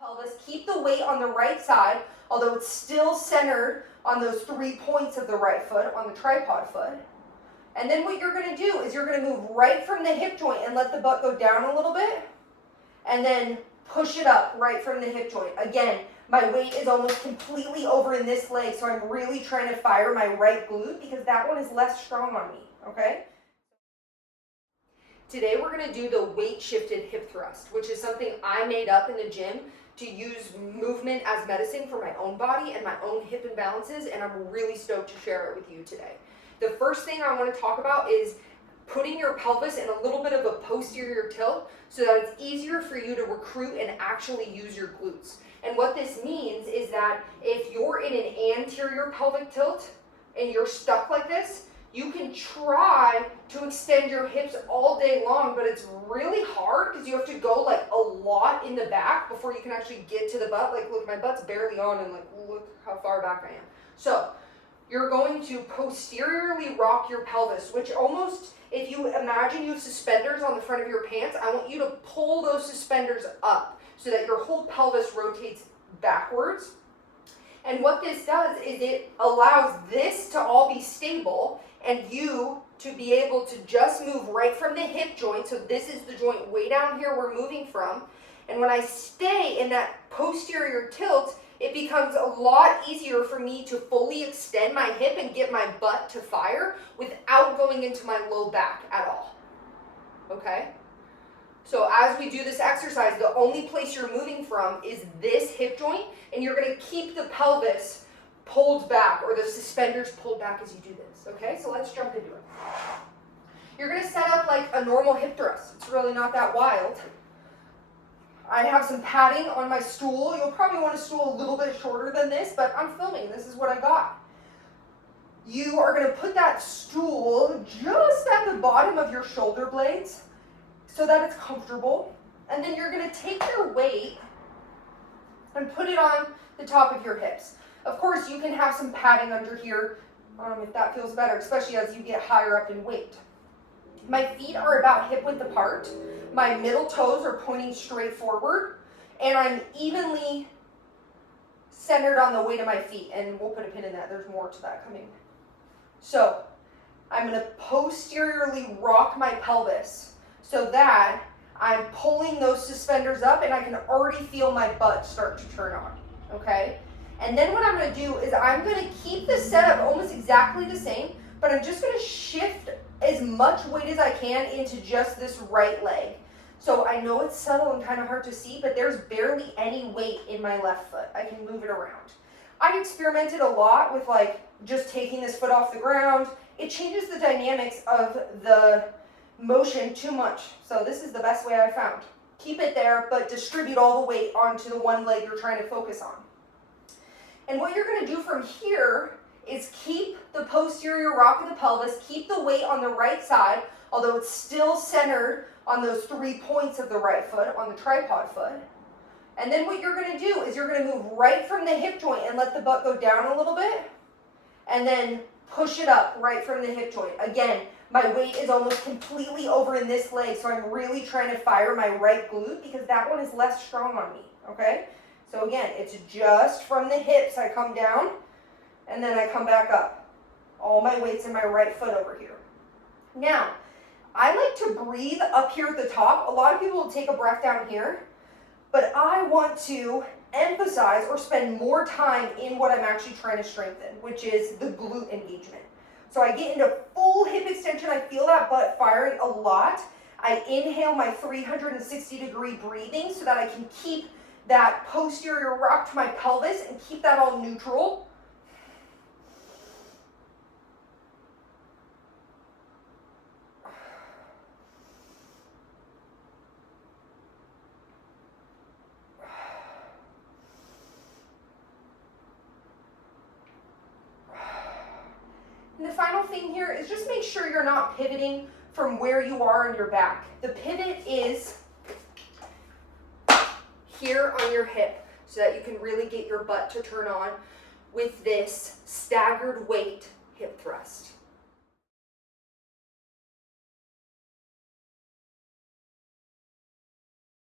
Pelvis, keep the weight on the right side, although it's still centered on those 3 points of the right foot, on the tripod foot. And then what you're going to do is you're going to move right from the hip joint and let the butt go down a little bit, and then push it up right from the hip joint. Again, my weight is almost completely over in this leg, so I'm really trying to fire my right glute because that one is less strong on me, okay? Today we're going to do the weight shifted hip thrust, which is something I made up in the gym to use movement as medicine for my own body and my own hip imbalances, and I'm really stoked to share it with you today. The first thing I want to talk about is putting your pelvis in a little bit of a posterior tilt so that it's easier for you to recruit and actually use your glutes. And what this means is that if you're in an anterior pelvic tilt and you're stuck like this, you can try to extend your hips all day long, but it's really hard because you have to go like a lot in the back before you can actually get to the butt. Like, look, my butt's barely on, and like, look how far back I am. So you're going to posteriorly rock your pelvis, which almost, if you imagine you have suspenders on the front of your pants, I want you to pull those suspenders up so that your whole pelvis rotates backwards. And what this does is it allows this to all be stable and you to be able to just move right from the hip joint. So this is the joint way down here we're moving from. And when I stay in that posterior tilt, it becomes a lot easier for me to fully extend my hip and get my butt to fire without going into my low back at all. Okay? So as we do this exercise, the only place you're moving from is this hip joint, and you're going to keep the pelvis pulled back, or the suspenders pulled back as you do this. Okay? So let's jump into it. You're going to set up like a normal hip thrust. It's really not that wild. I have some padding on my stool. You'll probably want a stool a little bit shorter than this, but I'm filming. This is what I got. You are going to put that stool just at the bottom of your shoulder blades so that it's comfortable. And then you're going to take your weight and put it on the top of your hips. Of course, you can have some padding under here if that feels better, especially as you get higher up in weight. My feet are about hip width apart. My middle toes are pointing straight forward, and I'm evenly centered on the weight of my feet, and we'll put a pin in that. There's more to that coming. So I'm going to posteriorly rock my pelvis so that I'm pulling those suspenders up, and I can already feel my butt start to turn on, okay? And then what I'm going to do is I'm going to keep the setup almost exactly the same, but I'm just going to shift as much weight as I can into just this right leg. So I know it's subtle and kind of hard to see, but there's barely any weight in my left foot. I can move it around. I experimented a lot with like just taking this foot off the ground. It changes the dynamics of the motion too much. So this is the best way I found. Keep it there, but distribute all the weight onto the one leg you're trying to focus on. And what you're going to do from here is keep the posterior rock of the pelvis, keep the weight on the right side, although it's still centered on those 3 points of the right foot, on the tripod foot. And then what you're going to do is you're going to move right from the hip joint and let the butt go down a little bit, and then push it up right from the hip joint. Again, my weight is almost completely over in this leg, so I'm really trying to fire my right glute because that one is less strong on me, okay? So again, it's just from the hips I come down, and then I come back up. All my weight's in my right foot over here. Now, I like to breathe up here at the top. A lot of people will take a breath down here, but I want to emphasize or spend more time in what I'm actually trying to strengthen, which is the glute engagement. So I get into full hip extension. I feel that butt firing a lot. I inhale my 360-degree breathing so that I can keep that posterior rock to my pelvis and keep that all neutral. And the final thing here is just make sure you're not pivoting from where you are on your back. The pivot is here on your hip so that you can really get your butt to turn on with this staggered weight hip thrust.